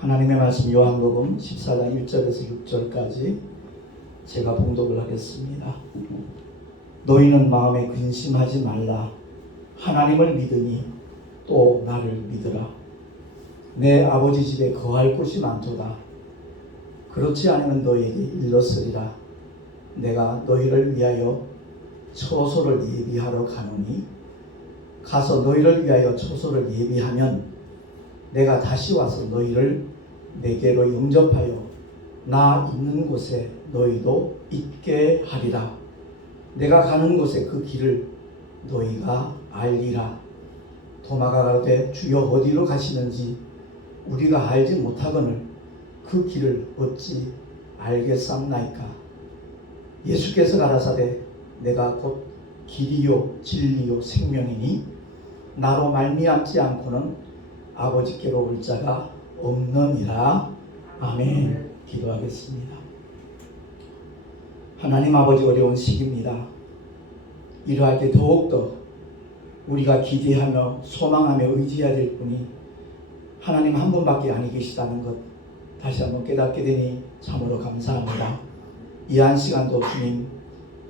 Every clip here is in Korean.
하나님의 말씀 요한복음 14장 1절에서 6절까지 제가 봉독을 하겠습니다. 너희는 마음에 근심하지 말라. 하나님을 믿으니 또 나를 믿으라. 내 아버지 집에 거할 곳이 많도다. 그렇지 않으면 너희에게 일렀으리라. 내가 너희를 위하여 처소를 예비하러 가노니 가서 너희를 위하여 처소를 예비하면 내가 다시 와서 너희를 내게로 영접하여 나 있는 곳에 너희도 있게 하리라. 내가 가는 곳에 그 길을 너희가 알리라. 도마가 가로되 주여 어디로 가시는지 우리가 알지 못하거늘 그 길을 어찌 알겠사옵나이까. 예수께서 가라사대 내가 곧 길이요 진리요 생명이니 나로 말미암지 않고는 아버지께로 올 자가 없느니라. 아멘. 기도하겠습니다. 하나님 아버지, 어려운 시기입니다. 이러할 때 더욱더 우리가 기대하며 소망하며 의지해야 될 분이 하나님 한 분밖에 아니 계시다는 것 다시 한번 깨닫게 되니 참으로 감사합니다. 이 한 시간도 주님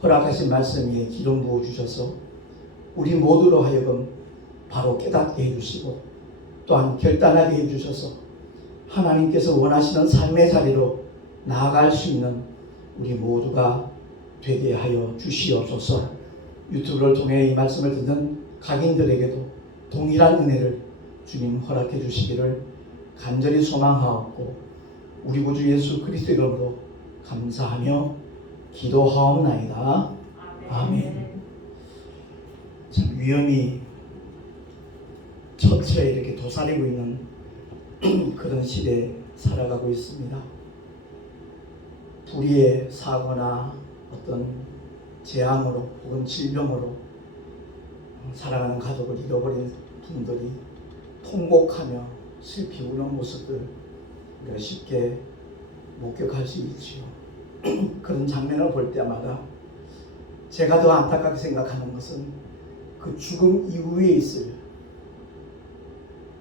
허락하신 말씀 위에 기름 부어주셔서 우리 모두로 하여금 바로 깨닫게 해주시고 또한 결단하게 해주셔서 하나님께서 원하시는 삶의 자리로 나아갈 수 있는 우리 모두가 되게 하여 주시옵소서. 유튜브를 통해 이 말씀을 듣는 각인들에게도 동일한 은혜를 주님 허락해 주시기를 간절히 소망하옵고 우리 구주 예수 그리스도 이름으로 감사하며 기도하옵나이다. 아멘. 참 위험이 처처에 이렇게 도사리고 있는 그런 시대에 살아가고 있습니다. 불의의 사고나 어떤 재앙으로 혹은 질병으로 살아가는 가족을 잃어버린 분들이 통곡하며 슬피 우는 모습을 우리가 쉽게 목격할 수 있지요. 그런 장면을 볼 때마다 제가 더 안타깝게 생각하는 것은 그 죽음 이후에 있을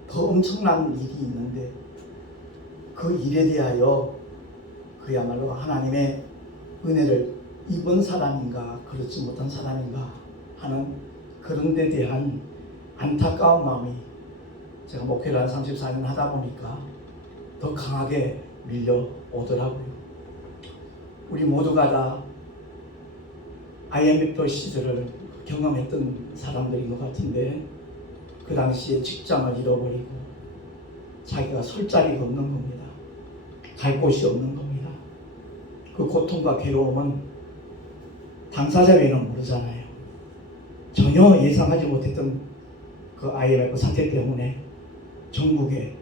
더 엄청난 일이 있는데 그 일에 대하여 그야말로 하나님의 은혜를 입은 사람인가 그렇지 못한 사람인가 하는 그런 데 대한 안타까운 마음이 제가 목회를 한 34년 하다 보니까 더 강하게 밀려오더라고요. 우리 모두가 다 IMF 시절을 경험했던 사람들인 것 같은데 그 당시에 직장을 잃어버리고 자기가 설 자리가 없는 겁니다. 갈 곳이 없는 겁니다. 그 고통과 괴로움은 당사자 외에는 모르잖아요. 전혀 예상하지 못했던 그 IMF 사태 때문에 전국에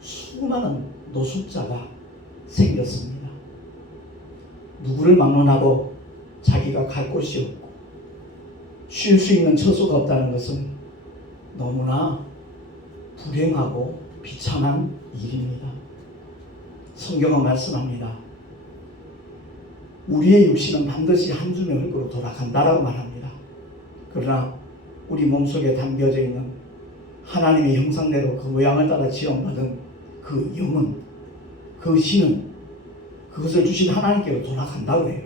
수많은 노숙자가 생겼습니다. 누구를 막론하고 자기가 갈 곳이 없고 쉴 수 있는 처소가 없다는 것은 너무나 불행하고 비참한 일입니다. 성경은 말씀합니다. 우리의 육신은 반드시 한 줌의 흙으로 돌아간다라고 말합니다. 그러나 우리 몸속에 담겨져 있는 하나님의 형상대로 그 모양을 따라 지원받은 그 영은, 그 신은 그것을 주신 하나님께로 돌아간다고 해요.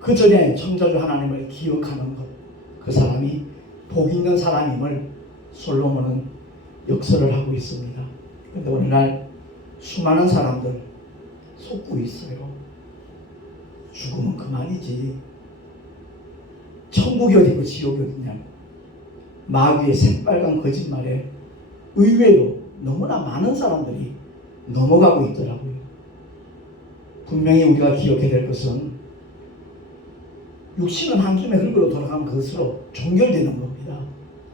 그 전에 창조주 하나님을 기억하는 것, 그 사람이 복 있는 사람임을 솔로몬은 역설을 하고 있습니다. 그런데 오늘날 수많은 사람들 속고 있어요. 죽으면 그만이지. 천국이 어디고 지옥이 어디냐. 마귀의 새빨간 거짓말에 의외로 너무나 많은 사람들이 넘어가고 있더라고요. 분명히 우리가 기억해야 될 것은 육신은 한 줌의 흙으로 돌아가면 그것으로 종결되는 겁니다.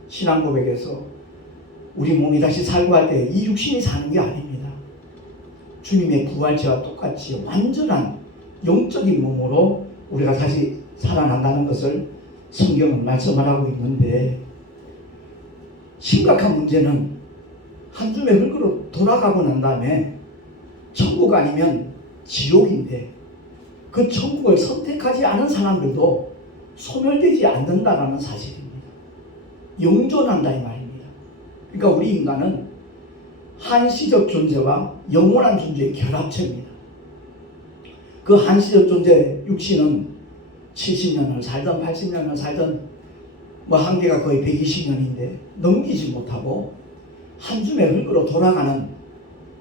신앙 고백에서 우리 몸이 다시 살고 할 때 이 육신이 사는 게 아닙니다. 주님의 부활체와 똑같이 완전한 영적인 몸으로 우리가 다시 살아난다는 것을 성경은 말씀하고 있는데 심각한 문제는 한 줌의 흙으로 돌아가고 난 다음에 천국 아니면 지옥인데 그 천국을 선택하지 않은 사람들도 소멸되지 않는다라는 사실입니다. 영존한다 이 말입니다. 그러니까 우리 인간은 한시적 존재와 영원한 존재의 결합체입니다. 그 한시적 존재 육신은 70년을 살던 80년을 살던 한계가 거의 120년인데 넘기지 못하고 한 줌의 흙으로 돌아가는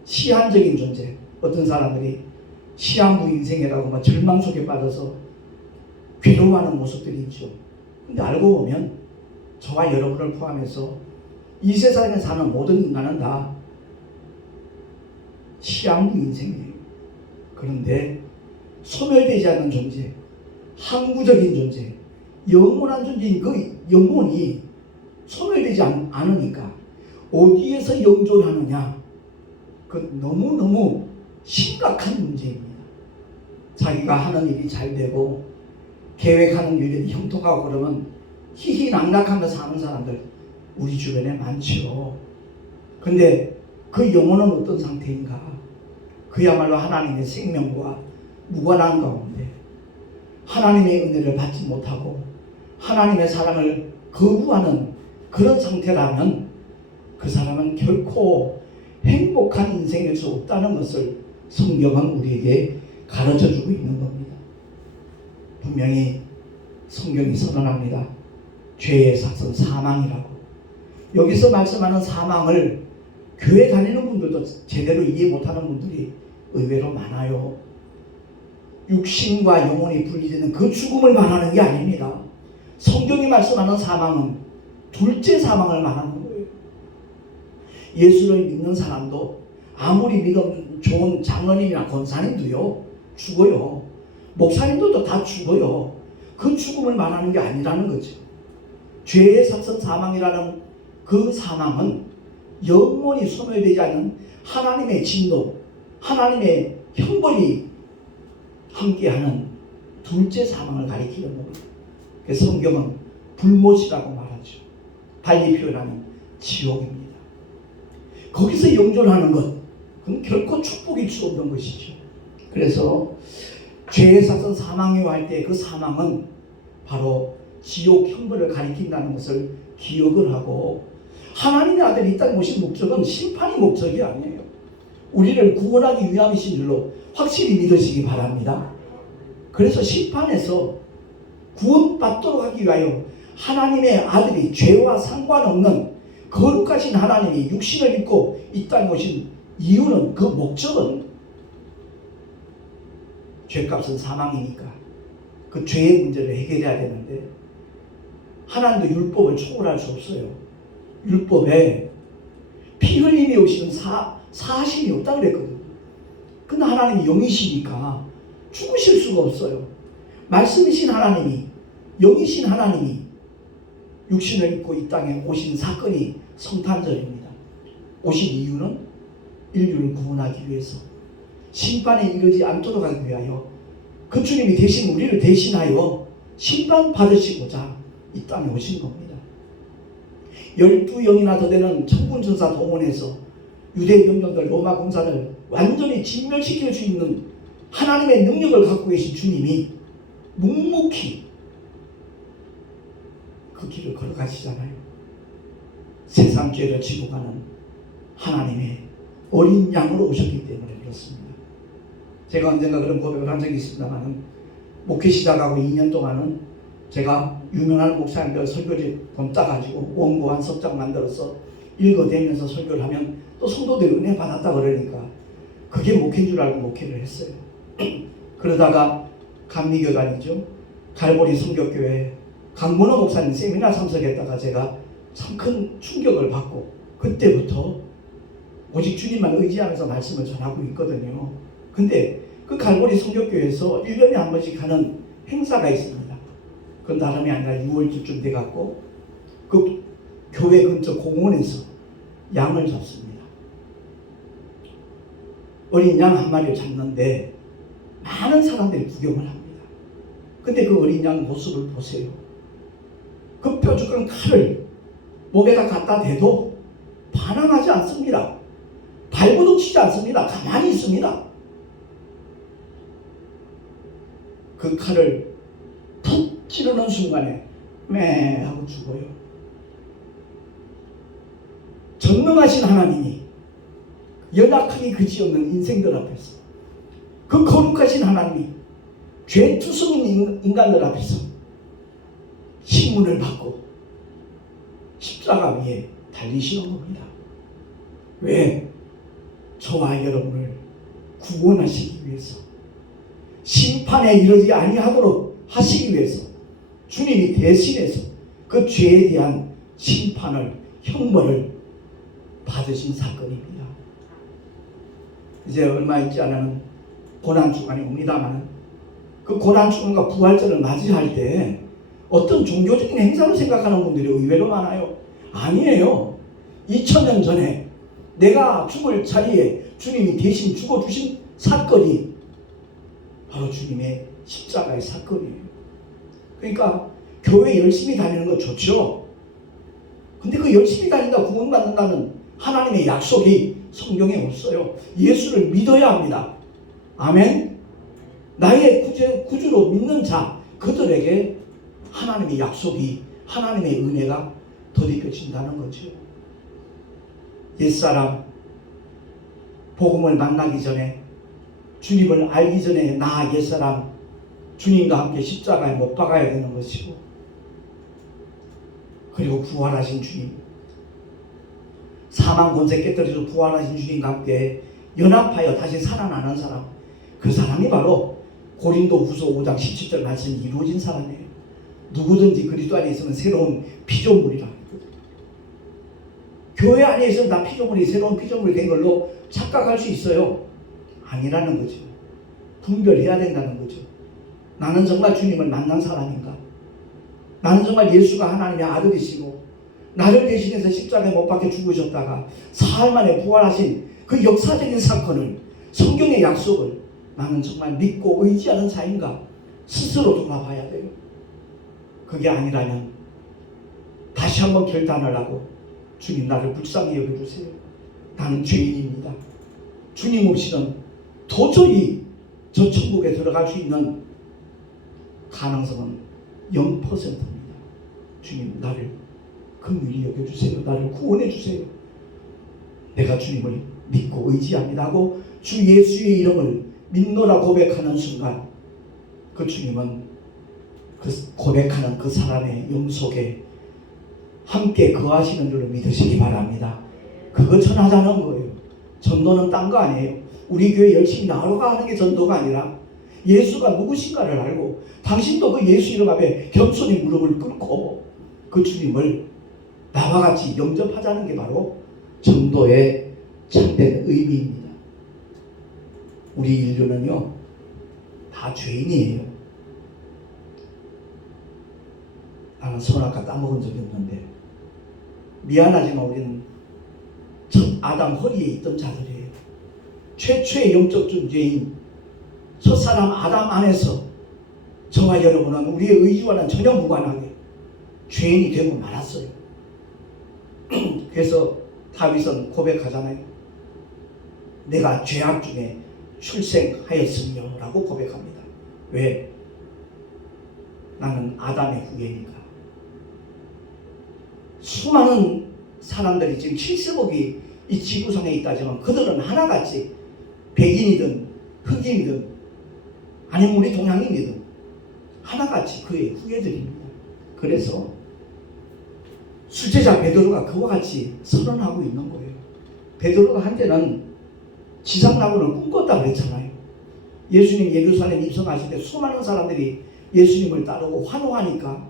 시한적인 존재. 어떤 사람들이 시한부 인생이라고 절망 속에 빠져서 괴로워하는 모습들이 있죠. 근데 알고 보면 저와 여러분을 포함해서 이 세상에 사는 모든 인간은 다 시한부 인생이에요. 그런데 소멸되지 않는 존재, 항구적인 존재, 영원한 존재인 그 영혼이 소멸되지 않으니까 어디에서 영존하느냐? 그 너무너무 심각한 문제입니다. 자기가 하는 일이 잘 되고 계획하는 일이 형통하고 그러면 희희낙낙하며 사는 사람들 우리 주변에 많죠. 근데 그 영혼은 어떤 상태인가? 그야말로 하나님의 생명과 무관한 가운데 하나님의 은혜를 받지 못하고 하나님의 사랑을 거부하는 그런 상태라면 그 사람은 결코 행복한 인생일 수 없다는 것을 성경은 우리에게 가르쳐주고 있는 겁니다. 분명히 성경이 선언합니다. 죄의 삭은 사망이라고. 여기서 말씀하는 사망을 교회 다니는 분들도 제대로 이해 못하는 분들이 의외로 많아요. 육신과 영혼이 분리되는 그 죽음을 말하는 게 아닙니다. 성경이 말씀하는 사망은 둘째 사망을 말하는 거예요. 예수를 믿는 사람도 아무리 믿음 좋은 장로님이나 권사님도요 죽어요. 목사님들도 다 죽어요. 그 죽음을 말하는 게 아니라는 거죠. 죄의 삭은 사망이라는 그 사망은 영원히 소멸되지 않는 하나님의 진노, 하나님의 형벌이 함께하는 둘째 사망을 가리키는 겁니다. 그래서 성경은 불못이라고 말하죠. 달리 표현하면 지옥입니다. 거기서 영존하는 것, 그건 결코 축복일 수 없는 것이죠. 그래서 죄의 삭은 사망이라고 할 때 그 사망은 바로 지옥 형벌을 가리킨다는 것을 기억을 하고, 하나님의 아들이 이 땅에 오신 목적은 심판이 목적이 아니에요. 우리를 구원하기 위함이신 줄로 확실히 믿으시기 바랍니다. 그래서 심판에서 구원받도록 하기 위하여 하나님의 아들이 죄와 상관없는 거룩하신 하나님이 육신을 입고 이 땅에 오신 이유는, 그 목적은 죄값은 사망이니까 그 죄의 문제를 해결해야 되는데, 하나님도 율법을 초월할 수 없어요. 율법에 피 흘림이 오시는 사심이 없다 그랬거든요. 근데 하나님이 영이시니까 죽으실 수가 없어요. 말씀이신 하나님이, 영이신 하나님이 육신을 입고 이 땅에 오신 사건이 성탄절입니다. 오신 이유는 인류를 구원하기 위해서, 심판에 이르지 않도록 하기 위하여, 그 주님이 대신 우리를 대신하여 심판 받으시고자 이 땅에 오신 겁니다. 12영이나 더 되는 천군 천사 동원해서 유대 병력들, 로마 군사들 완전히 진멸시킬 수 있는 하나님의 능력을 갖고 계신 주님이 묵묵히 그 길을 걸어가시잖아요. 세상 죄를 지고 가는 하나님의 어린 양으로 오셨기 때문에 그렇습니다. 제가 언젠가 그런 고백을 한 적이 있습니다만, 목회 시작하고 2년 동안은 제가 유명한 목사님들 설교지 돈 따가지고 원고 한 석장 만들어서 읽어대면서 설교를 하면 또 성도들이 은혜 받았다 그러니까 그게 목회인 줄 알고 목회를 했어요. 그러다가 감리교단이죠, 갈보리 성교교회 강문호 목사님 세미나 참석했다가 제가 참 큰 충격을 받고, 그때부터 오직 주님만 의지하면서 말씀을 전하고 있거든요. 근데 그 갈보리 성교교회에서 1년에 한 번씩 하는 행사가 있습니다. 그 나름이 아니라 6월쯤 돼갖고 그 교회 근처 공원에서 양을 잡습니다. 어린 양 한 마리를 잡는데 많은 사람들이 구경을 합니다. 근데 그 어린 양 모습을 보세요. 그 뾰족한 칼을 목에다 갖다 대도 반항하지 않습니다. 발버둥 치지 않습니다. 가만히 있습니다. 그 칼을 툭 찌르는 순간에 매 하고 죽어요. 전능하신 하나님이 연약하기 그지없는 인생들 앞에서 그 거룩하신 하나님이 죄투성인 인간들 앞에서 신문을 받고 십자가 위에 달리시는 겁니다. 왜? 저와 여러분을 구원하시기 위해서, 심판에 이르지 아니하도록 하시기 위해서 주님이 대신해서 그 죄에 대한 심판을, 형벌을 받으신 사건입니다. 이제 얼마 있지 않은 고난주간이 옵니다만, 그 고난주간과 부활절을 맞이할 때 어떤 종교적인 행사로 생각하는 분들이 의외로 많아요. 아니에요. 2000년 전에 내가 죽을 자리에 주님이 대신 죽어주신 사건이 바로 주님의 십자가의 사건이에요. 그러니까 교회 열심히 다니는 거 좋죠. 근데 그 열심히 다닌다 구원받는다는 하나님의 약속이 성경에 없어요. 예수를 믿어야 합니다. 아멘. 나의 구주로 믿는 자, 그들에게 하나님의 약속이, 하나님의 은혜가 덧입혀진다는 거죠. 옛사람 복음을 만나기 전에, 주님을 알기 전에 나 옛사람 주님과 함께 십자가에 못 박아야 되는 것이고, 그리고 부활하신 주님, 사망 권세 깨뜨려서 부활하신 주님과 함께 연합하여 다시 살아나는 사람, 그 사람이 바로 고린도후서 5장 17절 말씀이 이루어진 사람이에요. 누구든지 그리스도 안에 있으면 새로운 피조물이라. 교회 안에 있으면 다 피조물이 새로운 피조물이 된 걸로 착각할 수 있어요. 아니라는 거죠. 분별해야 된다는 거죠. 나는 정말 주님을 만난 사람인가? 나는 정말 예수가 하나님의 아들이시고 나를 대신해서 십자가에 못 박혀 죽으셨다가 사흘 만에 부활하신 그 역사적인 사건을, 성경의 약속을 나는 정말 믿고 의지하는 자인가? 스스로 돌아봐야 돼요. 그게 아니라면 다시 한번 결단을 하고, 주님 나를 불쌍히 여겨주세요. 나는 죄인입니다. 주님 없이는 도저히 저 천국에 들어갈 수 있는 가능성은 0%입니다. 주님 나를 긍휼히 여겨주세요. 나를 구원해주세요. 내가 주님을 믿고 의지합니다 하고 주 예수의 이름을 믿노라 고백하는 순간, 그 주님은 그 고백하는 그 사람의 영속에 함께 거하시는 줄로 믿으시기 바랍니다. 그거 전하자는 거예요. 전도는 딴 거 아니에요. 우리 교회 열심히 나오가 하는 게 전도가 아니라 예수가 누구신가를 알고, 당신도 그 예수 이름 앞에 겸손히 무릎을 꿇고 그 주님을 나와 같이 영접하자는 게 바로 전도의 참된 의미입니다. 우리 인류는요 다 죄인이에요. 나는 선악과 따먹은 적이 없는데 미안하지만 우리는 첫 아담 허리에 있던 자들이에요. 최초의 영적 존재인 첫사람 아담 안에서 저와 여러분은 우리의 의지와는 전혀 무관하게 죄인이 되고 말았어요. 그래서 다윗은 고백하잖아요. 내가 죄악 중에 출생하였으며 라고 고백합니다. 왜? 나는 아담의 후예니까. 수많은 사람들이 지금 70억이 이 지구상에 있다지만 그들은 하나같이 백인이든 흑인이든 아니면 우리 동양인이든 하나같이 그의 후예들입니다. 그래서 수제자 베드로가 그와 같이 선언하고 있는 거예요. 베드로가 한때는 지상낙원을 꿈꿨다고 그랬잖아요. 예수님 예루살렘 입성하실 때 수많은 사람들이 예수님을 따르고 환호하니까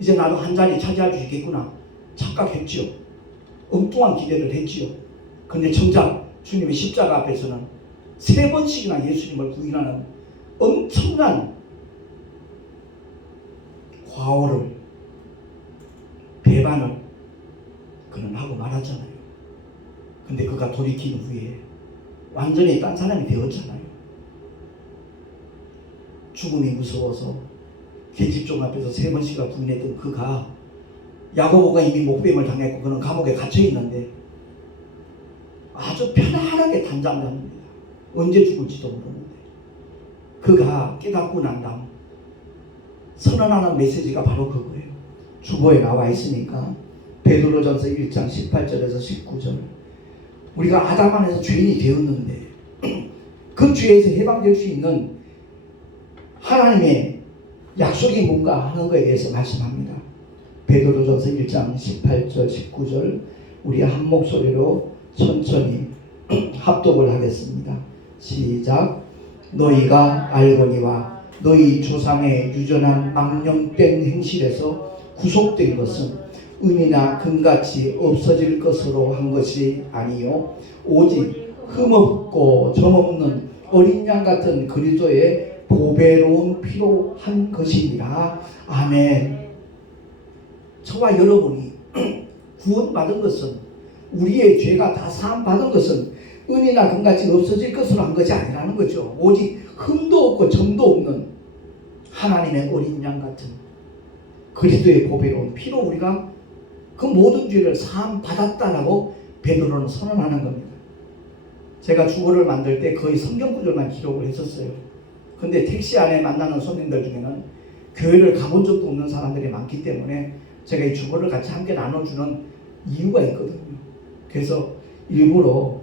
이제 나도 한 자리 차지할 수 있겠구나 착각했지요. 엉뚱한 기대를 했지요. 근데 정작 주님의 십자가 앞에서는 3번씩이나 예수님을 부인하는 엄청난 과오를, 배반을 그는 하고 말았잖아요. 근데 그가 돌이킨 후에 완전히 딴 사람이 되었잖아요. 죽음이 무서워서 계집종 앞에서 3번씩이나 부인했던 그가, 야고보가 이미 목배임을 당했고 그는 감옥에 갇혀 있는데 아주 편안하게 단잠합니다. 언제 죽을지도 모르는데 그가 깨닫고 난 다음 선언하는 메시지가 바로 그거예요. 주보에 나와 있으니까 베드로전서 1장 18절에서 19절 우리가 아담 안에서 죄인이 되었는데 그 죄에서 해방될 수 있는 하나님의 약속이 뭔가 하는 것에 대해서 말씀합니다. 베드로전서 1장 18절 19절 우리 한 목소리로 천천히 합독을 하겠습니다. 시작. 너희가 알거니와 너희 조상의 유전한 망령된 행실에서 구속된 것은 은이나 금같이 없어질 것으로 한 것이 아니요 오직 흠없고 점없는 어린 양 같은 그리스도의 보배로운 피로 한 것이니라. 아멘. 저와 여러분이 구원받은 것은, 우리의 죄가 다 사함받은 것은 은이나 금같이 없어질 것으로 한 것이 아니라는 거죠. 오직 흠도 없고 점도 없는 하나님의 어린 양 같은 그리스도의 보배로운 피로 우리가 그 모든 죄를 사함받았다라고 베드로는 선언하는 겁니다. 제가 주보를 만들 때 거의 성경 구절만 기록을 했었어요. 근데 택시 안에 만나는 손님들 중에는 교회를 가본 적도 없는 사람들이 많기 때문에 제가 이 주보를 같이 함께 나눠주는 이유가 있거든요. 그래서 일부러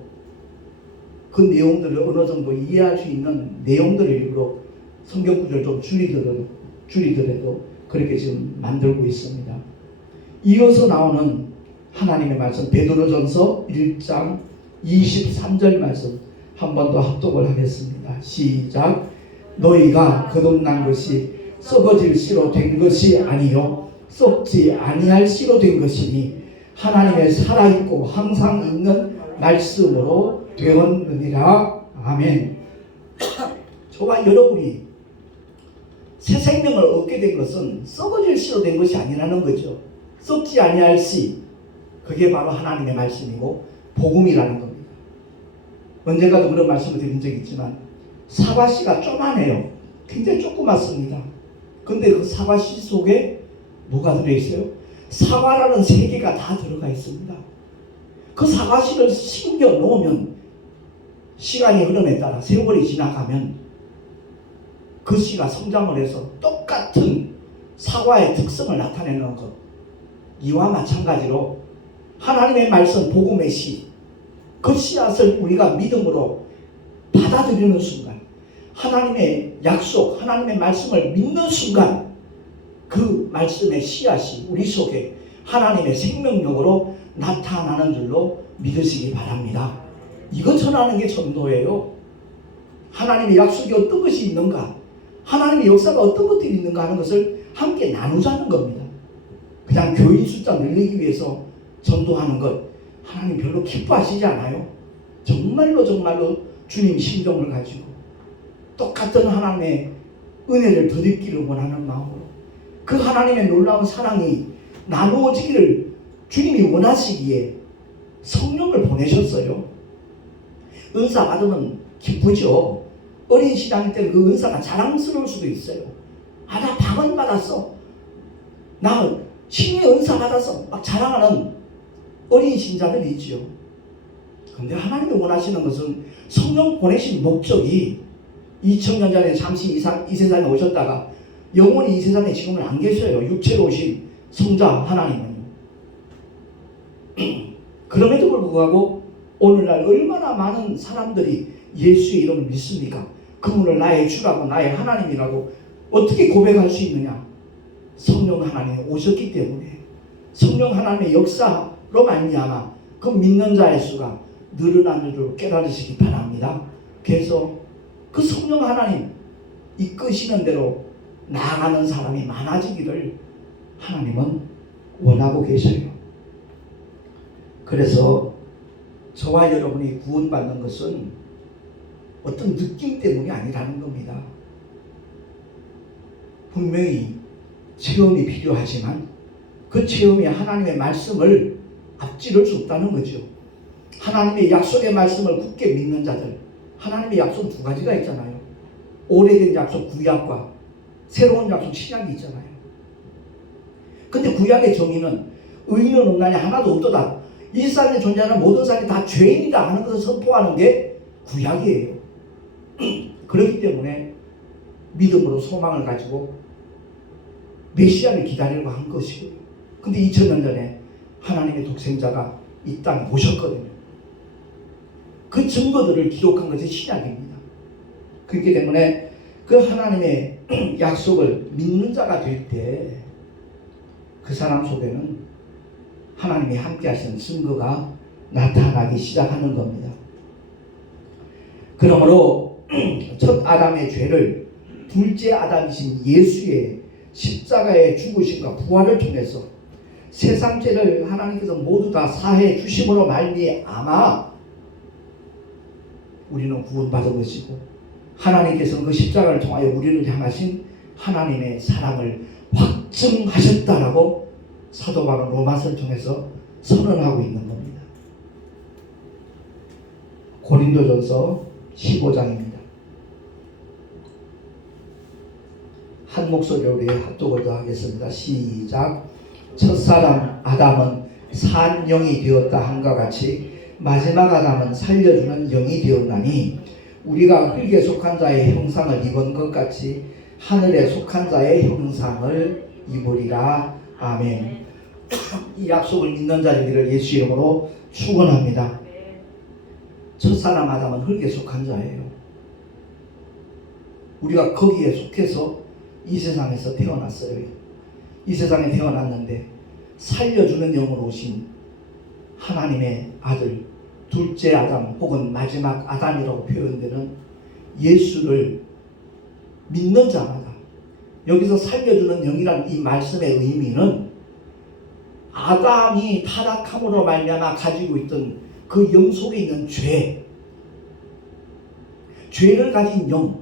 그 내용들을 어느 정도 이해할 수 있는 내용들을 일부러 성경 구절 좀 줄이더라도 그렇게 지금 만들고 있습니다. 이어서 나오는 하나님의 말씀, 베드로전서 1장 23절 말씀 한 번 더 합독을 하겠습니다. 시작. 너희가 거듭난 것이 썩어질 씨로 된 것이 아니요 썩지 아니할 씨로 된 것이니 하나님의 살아있고 항상 있는 말씀으로 되었느니라. 아멘. 저와 여러분이 새 생명을 얻게 된 것은 썩어질 씨로 된 것이 아니라는 거죠. 썩지 아니할 씨, 그게 바로 하나님의 말씀이고 복음이라는 겁니다. 언젠가도 그런 말씀을 드린 적이 있지만 사과씨가 쪼만해요. 굉장히 조그맣습니다. 근데 그 사과씨 속에 뭐가 들어있어요? 사과라는 세 개가 다 들어가 있습니다. 그 사과씨를 심겨 놓으면 시간이 흐름에 따라 세월이 지나가면 그 씨가 성장을 해서 똑같은 사과의 특성을 나타내는 것. 이와 마찬가지로 하나님의 말씀 복음의 씨, 그 씨앗을 우리가 믿음으로 받아들이는 순간, 하나님의 약속, 하나님의 말씀을 믿는 순간 그 말씀의 씨앗이 우리 속에 하나님의 생명력으로 나타나는 줄로 믿으시기 바랍니다. 이거 전하는 게 전도예요. 하나님의 약속이 어떤 것이 있는가, 하나님의 역사가 어떤 것들이 있는가 하는 것을 함께 나누자는 겁니다. 그냥 교인 숫자 늘리기 위해서 전도하는 것 하나님 별로 기뻐하시지 않아요. 정말로 주님 심정을 가지고 똑같은 하나님의 은혜를 덧입기를 원하는 마음으로 그 하나님의 놀라운 사랑이 나누어지기를 주님이 원하시기에 성령을 보내셨어요. 은사 받으면 기쁘죠. 어린 신앙일 때는 그 은사가 자랑스러울 수도 있어요. 아, 나 방언 받았어. 나 신의 은사 받아서 막 자랑하는 어린 신자들이 있지요. 그런데 하나님이 원하시는 것은 성령 보내신 목적이 2000년 전에 잠시 이 세상에 오셨다가 영원히 이 세상에 지금은 안 계셔요. 육체로 오신 성자 하나님은요. 그럼에도 불구하고 오늘날 얼마나 많은 사람들이 예수의 이름을 믿습니까? 그분을 나의 주라고 나의 하나님이라고 어떻게 고백할 수 있느냐? 성령 하나님이 오셨기 때문에 성령 하나님의 역사로 말미암아 그 믿는 자의 수가 늘어나는 줄 깨달으시기 바랍니다. 그래서 그 성령 하나님 이끄시는 대로 나아가는 사람이 많아지기를 하나님은 원하고 계셔요. 그래서 저와 여러분이 구원받는 것은 어떤 느낌 때문이 아니라는 겁니다. 분명히 체험이 필요하지만 그 체험이 하나님의 말씀을 앞지를 수 없다는 거죠. 하나님의 약속의 말씀을 굳게 믿는 자들, 하나님의 약속 두 가지가 있잖아요. 오래된 약속 구약과 새로운 약속 신약이 있잖아요. 근데 구약의 정의는 의인은 없나니 하나도 없도다. 이 세상에 존재하는 모든 사람이 다 죄인이다 하는 것을 선포하는 게 구약이에요. 그렇기 때문에 믿음으로 소망을 가지고 메시아를 기다리려고 한 것이고요. 근데 2000년 전에 하나님의 독생자가 이 땅에 오셨거든요. 그 증거들을 기록한 것이 신약입니다. 그렇기 때문에 그 하나님의 약속을 믿는 자가 될 때 그 사람 속에는 하나님이 함께 하시는 증거가 나타나기 시작하는 겁니다. 그러므로 첫 아담의 죄를 둘째 아담이신 예수의 십자가의 죽으심과 부활을 통해서 세상 죄를 하나님께서 모두 다 사해 주심으로 말미암아 우리는 구원받은 것이고, 하나님께서는 그 십자가를 통하여 우리를 향하신 하나님의 사랑을 확증하셨다라고 사도 바울 로마서를 통해서 선언하고 있는 겁니다. 고린도전서 15장입니다. 한 목소리로 우리 합독을 하겠습니다. 시작. 첫사람 아담은 산 영이 되었다 함과 같이 마지막 아담은 살려주는 영이 되었나니 우리가 흙에 속한 자의 형상을 입은 것 같이 하늘에 속한 자의 형상을 입으리라. 아멘. 이 약속을 믿는 자들을 예수 이름으로 축원합니다. 첫사람 아담은 흙에 속한 자예요. 우리가 거기에 속해서 이 세상에서 태어났어요. 이 세상에 태어났는데 살려주는 영으로 오신 하나님의 아들, 둘째 아담 혹은 마지막 아담이라고 표현되는 예수를 믿는 자마다, 여기서 살려주는 영이란 이 말씀의 의미는 아담이 타락함으로 말미암아 가지고 있던 그 영 속에 있는 죄를 가진 영,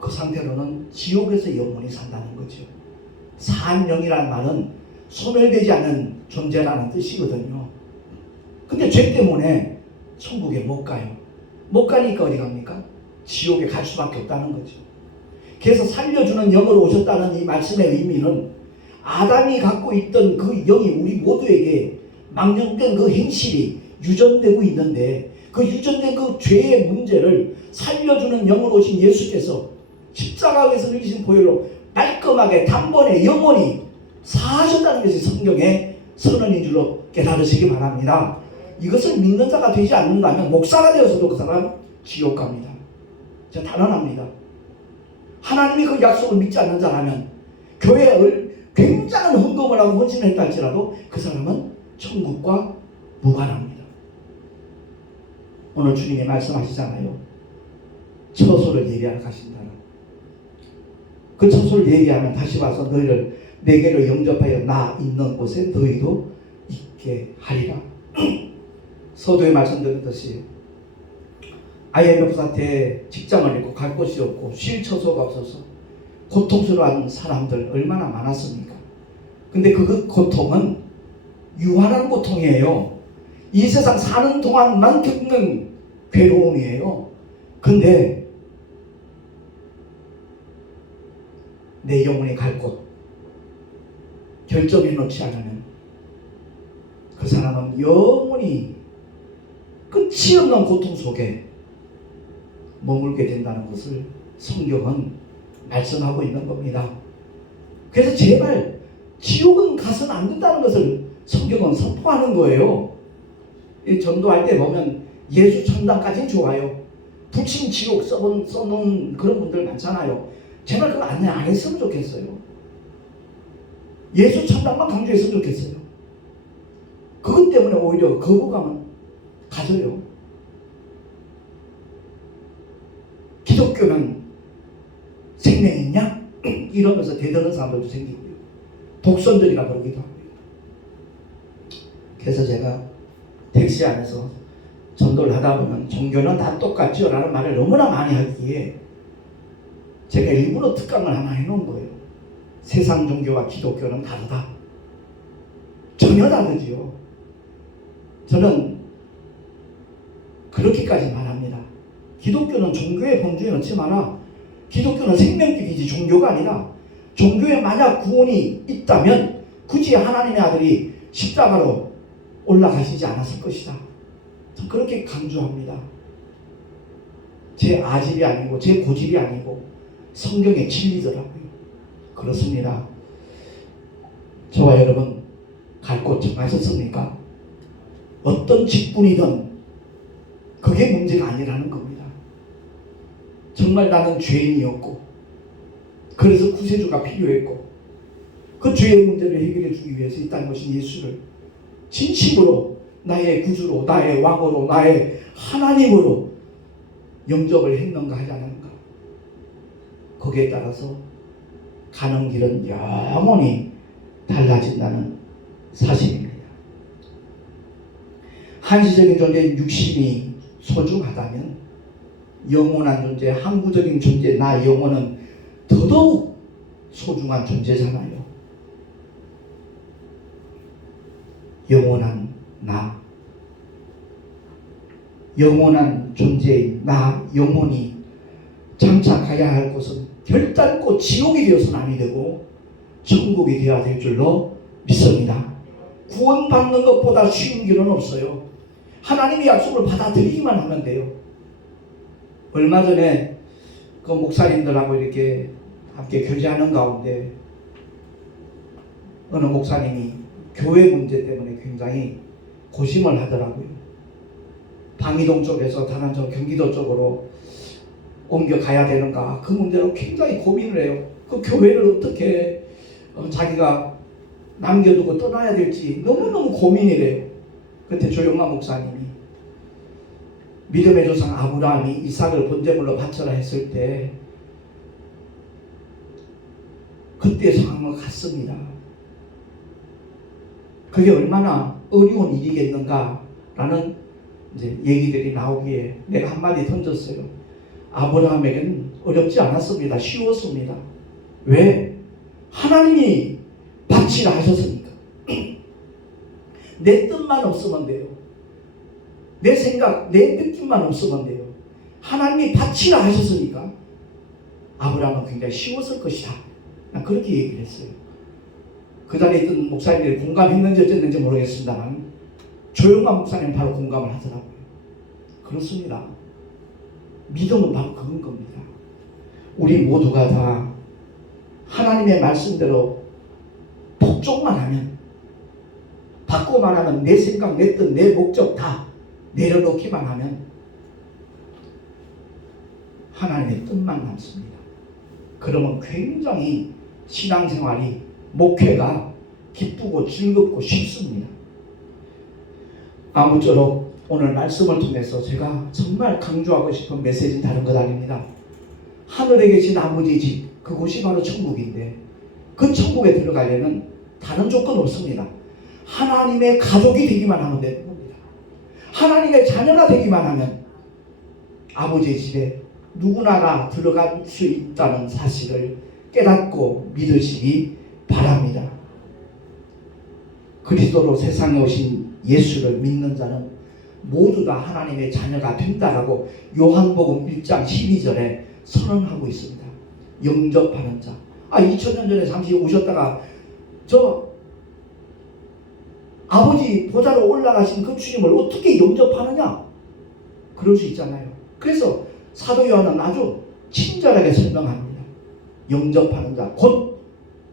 그 상태로는 지옥에서 영원히 산다는 거죠. 산 영이란 말은 소멸되지 않는 존재라는 뜻이거든요. 근데 죄 때문에 천국에 못 가요. 못 가니까 어디 갑니까? 지옥에 갈 수밖에 없다는 거죠. 그래서 살려주는 영으로 오셨다는 이 말씀의 의미는 아담이 갖고 있던 그 영이 우리 모두에게 망령된 그 행실이 유전되고 있는데, 그 유전된 그 죄의 문제를 살려주는 영으로 오신 예수께서 십자가에서 흘리신 보혈로 깔끔하게 단번에 영원히 사하셨다는 것이 성경의 선언인 줄로 깨달으시기 바랍니다. 이것을 믿는 자가 되지 않는다면 목사가 되어서도 그 사람 지옥 갑니다. 제가 단언합니다. 하나님이 그 약속을 믿지 않는 자라면 교회를 굉장한 헌금을 하고 헌신을 했다 할지라도 그 사람은 천국과 무관합니다. 오늘 주님이 말씀하시잖아요. 처소를 예비하러 가신다. 그 처소를 얘기하면 다시 와서 너희를 내게로 영접하여 나 있는 곳에 너희도 있게 하리라. 서두에 말씀드렸듯이 IMF 사태에 직장을 잃고 갈 곳이 없고 쉴 처소가 없어서 고통스러워하는 사람들 얼마나 많았습니까? 근데 그 고통은 유한한 고통이에요. 이 세상 사는 동안만 겪는 괴로움이에요. 근데 내 영혼이 갈 곳 결정해 놓지 않으면 그 사람은 영원히 끝이 없는 고통 속에 머물게 된다는 것을 성경은 말씀하고 있는 겁니다. 그래서 제발 지옥은 가서는 안 된다는 것을 성경은 선포하는 거예요. 이 전도할 때 보면 예수 천당까지는 좋아요. 부친 지옥 써놓은 그런 분들 많잖아요. 제발 그거 안 했으면 좋겠어요. 예수 천당만 강조했으면 좋겠어요. 그것 때문에 오히려 거부감은 가져요. 기독교는 생명 있냐? 이러면서 대드는 사람들도 생기고요. 독선들이라 그러기도 하고요. 그래서 제가 택시 안에서 전도를 하다 보면 종교는 다 똑같죠? 라는 말을 너무나 많이 하기에 제가 일부러 특강을 하나 해놓은 거예요. 세상 종교와 기독교는 다르다. 전혀 다르지요. 저는 그렇게까지 말합니다. 기독교는 종교의 범주에 넣지 마라. 기독교는 생명길이지 종교가 아니라, 종교에 만약 구원이 있다면 굳이 하나님의 아들이 십자가로 올라가시지 않았을 것이다. 전 그렇게 강조합니다. 제 아집이 아니고 제 고집이 아니고 성경의 진리더라고요. 그렇습니다. 저와 여러분 갈 곳 정하셨습니까? 어떤 직분이든 그게 문제가 아니라는 겁니다. 정말 나는 죄인이었고 그래서 구세주가 필요했고 그 죄의 문제를 해결해 주기 위해서 이 땅에 오신 예수를 진심으로 나의 구주로, 나의 왕으로, 나의 하나님으로 영접을 했는가 하지 않았는가. 거기에 따라서 가는 길은 영원히 달라진다는 사실입니다. 한시적인 존재인 육신이 소중하다면 영원한 존재, 항구적인 존재, 나 영혼은 더더욱 소중한 존재잖아요. 영원한 나, 영원한 존재인 나 영혼이 장차 가야 할 곳은 결단코 지옥이 되어서는 아니 되고 천국이 되어야 될 줄로 믿습니다. 구원받는 것보다 쉬운 길은 없어요. 하나님의 약속을 받아들이기만 하면 돼요. 얼마 전에 그 목사님들하고 이렇게 함께 교제하는 가운데 어느 목사님이 교회 문제 때문에 굉장히 고심을 하더라고요. 방이동 쪽에서 다른 저 경기도 쪽으로 옮겨가야 되는가, 그 문제로 굉장히 고민을 해요. 그 교회를 어떻게 자기가 남겨두고 떠나야 될지 너무너무 고민이래요. 그때 조용만 목사님이 믿음의 조상 아브라함이 이삭을 번제물로 바쳐라 했을 때 그때 상황을 갔습니다. 그게 얼마나 어려운 일이겠는가라는 이제 얘기들이 나오기에 내가 한마디 던졌어요. 아브라함에게는 어렵지 않았습니다. 쉬웠습니다. 왜? 하나님이 바치라 하셨으니까. 내 뜻만 없으면 돼요. 내 생각, 내 느낌만 없으면 돼요. 하나님이 바치라 하셨으니까 아브라함은 굉장히 쉬웠을 것이다. 난 그렇게 얘기를 했어요. 그 자리에 있던 목사님들이 공감했는지 어쨌는지 모르겠습니다만 조용한 목사님은 바로 공감을 하더라고요. 그렇습니다. 믿음은 바로 그런 겁니다. 우리 모두가 다 하나님의 말씀대로 복종만 하면, 바꿔 말하면 내 생각, 내 뜻, 내 목적 다 내려놓기만 하면 하나님의 뜻만 남습니다. 그러면 굉장히 신앙생활이, 목회가 기쁘고 즐겁고 쉽습니다. 아무쪼록 오늘 말씀을 통해서 제가 정말 강조하고 싶은 메시지는 다른 것 아닙니다. 하늘에 계신 아버지 집, 그곳이 바로 천국인데 그 천국에 들어가려면 다른 조건 없습니다. 하나님의 가족이 되기만 하면 되는 겁니다. 하나님의 자녀가 되기만 하면 아버지의 집에 누구나 다 들어갈 수 있다는 사실을 깨닫고 믿으시기 바랍니다. 그리스도로 세상에 오신 예수를 믿는 자는 모두 다 하나님의 자녀가 된다라고 요한복음 1장 12절에 선언하고 있습니다. 영접하는 자. 2000년 전에 잠시 오셨다가 저 아버지 보좌로 올라가신 그 주님을 어떻게 영접하느냐? 그럴 수 있잖아요. 그래서 사도 요한은 아주 친절하게 설명합니다. 영접하는 자, 곧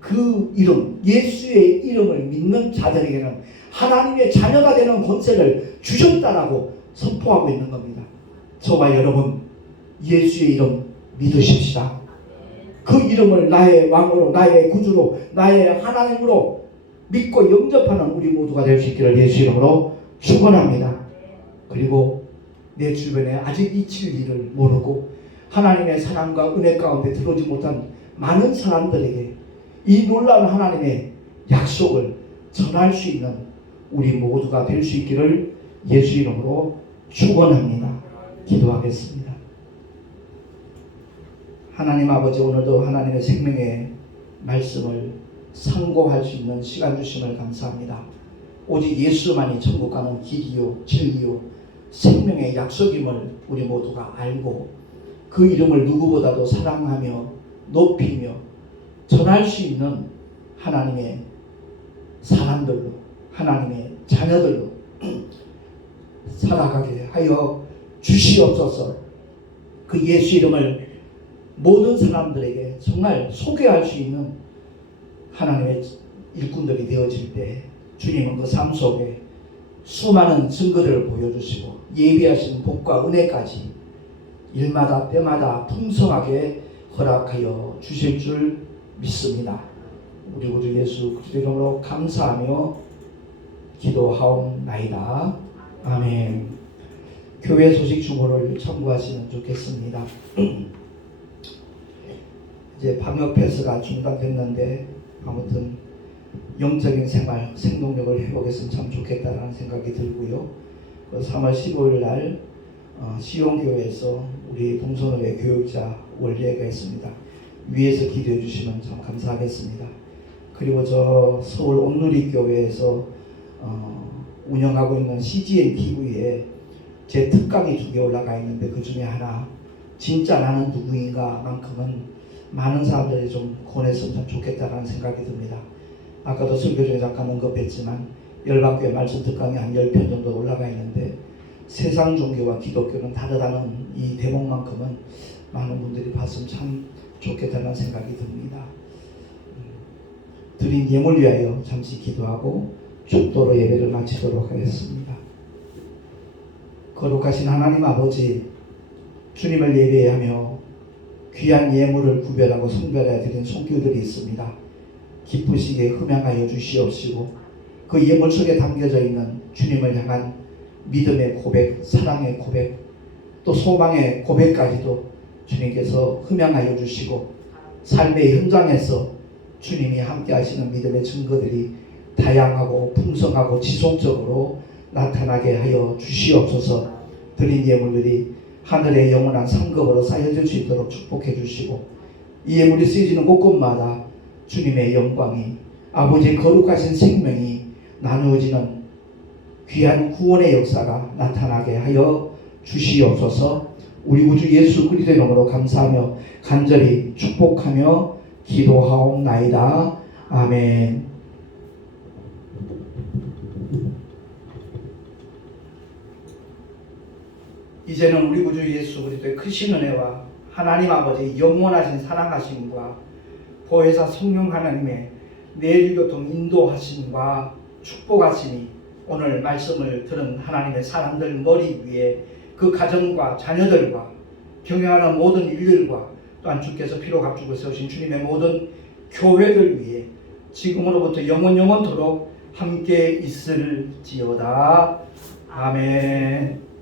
그 이름, 예수의 이름을 믿는 자들에게는 하나님의 자녀가 되는 권세를 주셨다라고 선포하고 있는 겁니다. 저와 여러분, 예수의 이름 믿으십시다. 그 이름을 나의 왕으로, 나의 구주로, 나의 하나님으로 믿고 영접하는 우리 모두가 될 수 있기를 예수 이름으로 축원합니다. 그리고 내 주변에 아직 잊힐 일을 모르고 하나님의 사랑과 은혜 가운데 들어오지 못한 많은 사람들에게 이 놀라운 하나님의 약속을 전할 수 있는 우리 모두가 될 수 있기를 예수 이름으로 축원합니다. 기도하겠습니다. 하나님 아버지, 오늘도 하나님의 생명의 말씀을 상고할 수 있는 시간 주심을 감사합니다. 오직 예수만이 천국 가는 길이요 진리요 생명의 약속임을 우리 모두가 알고 그 이름을 누구보다도 사랑하며 높이며 전할 수 있는 하나님의 사람들로, 하나님의 자녀들로 살아가게 하여 주시옵소서. 그 예수 이름을 모든 사람들에게 정말 소개할 수 있는 하나님의 일꾼들이 되어질 때 주님은 그 삶 속에 수많은 증거를 보여주시고 예비하신 복과 은혜까지 일마다 때마다 풍성하게 허락하여 주실 줄 믿습니다. 우리 구주 예수 그리스도 이름으로 감사하며 기도하옵나이다. 아멘. 교회 소식 주보를 첨부하시면 좋겠습니다. 이제 방역 패스가 중단됐는데 아무튼 영적인 생활, 생동력을 회복했으면 참 좋겠다라는 생각이 들고요. 3월 15일 날 시온교회에서 우리 동서노예 교육자 원례가 있습니다. 위에서 기도해 주시면 참 감사하겠습니다. 그리고 저 서울 온누리교회에서 운영하고 있는 CGN TV에 제 특강이 2개 올라가 있는데 그 중에 하나 진짜 나는 누구인가 만큼은 많은 사람들이 좀 권했으면 참 좋겠다라는 생각이 듭니다. 아까도 설교 중에 잠깐 언급했지만 열방교회 말씀 특강이 한 10편 정도 올라가 있는데 세상 종교와 기독교는 다르다는 이 대목만큼은 많은 분들이 봤으면 참 좋겠다는 생각이 듭니다. 드린 예물 위하여 잠시 기도하고 축도로 예배를 마치도록 하겠습니다. 거룩하신 하나님 아버지, 주님을 예배하며 귀한 예물을 구별하고 성별하여 드린 손길들이 있습니다. 기쁘시게 흠양하여 주시옵시고 그 예물 속에 담겨져 있는 주님을 향한 믿음의 고백, 사랑의 고백, 또 소망의 고백까지도 주님께서 흠양하여 주시고 삶의 현장에서 주님이 함께 하시는 믿음의 증거들이 다양하고 풍성하고 지속적으로 나타나게 하여 주시옵소서. 드린 예물들이 하늘의 영원한 상급으로 쌓여질 수 있도록 축복해 주시고 이 예물이 쓰여지는 곳곳마다 주님의 영광이 아버지의 거룩하신 생명이 나누어지는 귀한 구원의 역사가 나타나게 하여 주시옵소서. 우리 구주 예수 그리스도의 이름으로 감사하며 간절히 축복하며 기도하옵나이다. 아멘. 이제는 우리 구주 예수 그리스도의 크신 은혜와 하나님 아버지 영원하신 사랑하심과 보혜사 성령 하나님의 내일교통 인도하심과 축복하심이 오늘 말씀을 들은 하나님의 사람들 머리 위에 그 가정과 자녀들과 경영하는 모든 일들과 또한 주께서 피로 값주고 세우신 주님의 모든 교회들 위에 지금으로부터 영원토록 함께 있을지어다. 아멘.